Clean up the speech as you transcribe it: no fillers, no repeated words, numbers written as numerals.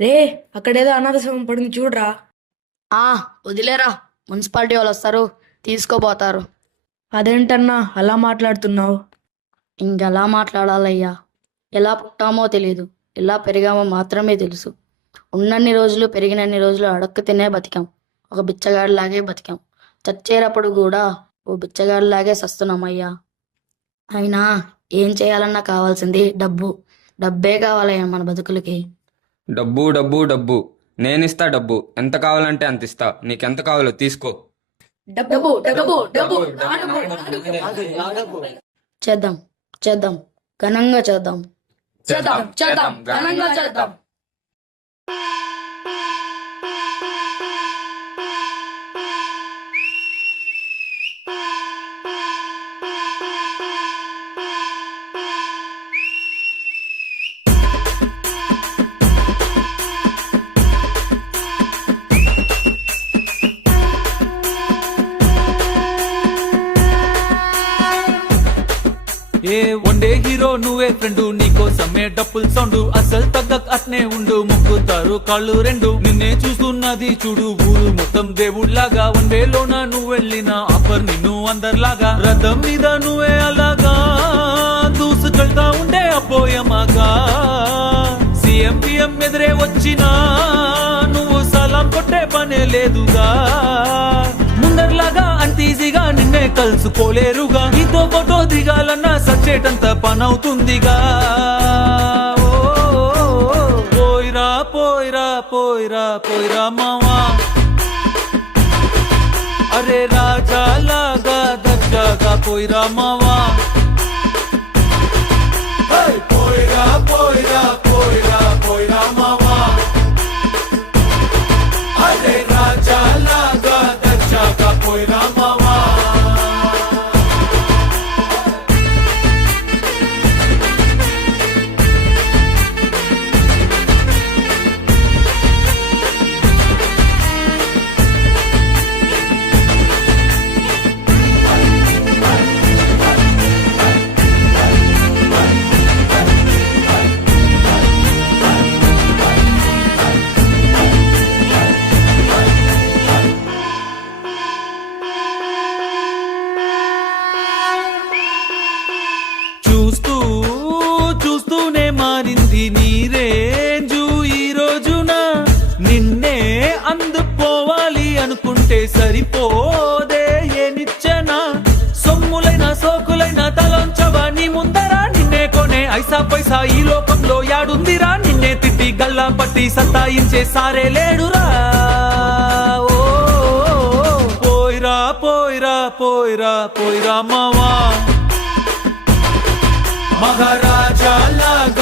రే, అక్కడేదో అనాథ శవం పడింది చూడరా. ఆ వదిలేరా, మున్సిపాలిటీ వాళ్ళు వస్తారు, తీసుకోపోతారు. అదేంటన్నా అలా మాట్లాడుతున్నావు? ఇంకెలా మాట్లాడాలయ్యా? ఎలా పుట్టామో తెలీదు, ఎలా పెరిగామో మాత్రమే తెలుసు. ఉన్నన్ని రోజులు పెరిగినన్ని రోజులు అడక్కు తినే బతికాం, ఒక బిచ్చగాడిలాగే బతికాం. చచ్చేటప్పుడు కూడా ఓ బిచ్చగాడిలాగే సస్తున్నామయ్యా. అయినా ఏం చేయాలన్నా కావాల్సింది డబ్బు. డబ్బే కావాలయ్యా మన బతుకులకి. డబ్బు డబ్బు డబ్బు. నేనిస్తా డబ్బు. ఎంత కావాలంటే అంత ఇస్తా. నీకెంత కావాలో తీసుకో. డబ్బు డబ్బు డబ్బు. చేద్దాం చేద్దాం, ఘనంగా చేద్దాం. చేద్దాం చేద్దాం, ఘనంగా చేద్దాం. ఏ వన్డే హీరో నువ్వే ఫ్రెండు, నీకోసమే డప్పుల్ సౌండ్, అసలు తగ్గక్ అట్నే ఉండు, ముక్కుతారు కాళ్ళు రెండు. నిన్నే చూస్తున్నది చూడు ఊరు మొత్తం దేవుళ్లాగా. వన్డేలోన నువ్వు వెళ్ళిన ఆఫర్ నిన్ను అందరిలాగా. రథం మీద నువ్వే అలాగా దూసుకెళ్తా ఉండే అపోయమాగా. సీఎం పిఎం ఎదురే వచ్చినా నువ్వు సలాం కొట్టే పనే లేదుగా. ముందర్లాగా అంత ఈజీగా నిన్నే కలుసుకోలేరుగా. నీతో ఫోటో దిగాలన్నా సచ్చేటంత పనవుతుందిగా. పోయిరా పోయిరా పోయిరా పోయిరా మావా, అరే రాజా లాగా దర్జాగా పోయిరా మావా. పోయిరా పోయిరా పోయిరా పోయిరా మావా, అరే రాజా లాగా దర్జాగా పోయిరా మావా. చూస్తూ చూస్తూనే మారింది నీ రేంజు ఈ రోజున. నిన్నే అందుకోవాలి అనుకుంటే సరిపోదే ఏ నిచ్చెన. సొమ్ములైన సోకులైన తలంచవా నీ ముందరా. నిన్నే కొనే ఐసా పైసా ఈ లోకంలో యాడుందిరా. నిన్నే తిట్టి గల్లా పట్టి సత్తాయించే సారే లేడురా. ఓ పోయిరా పోయిరా పోయిరా పోయిరా మావా, మహారాజా లాగా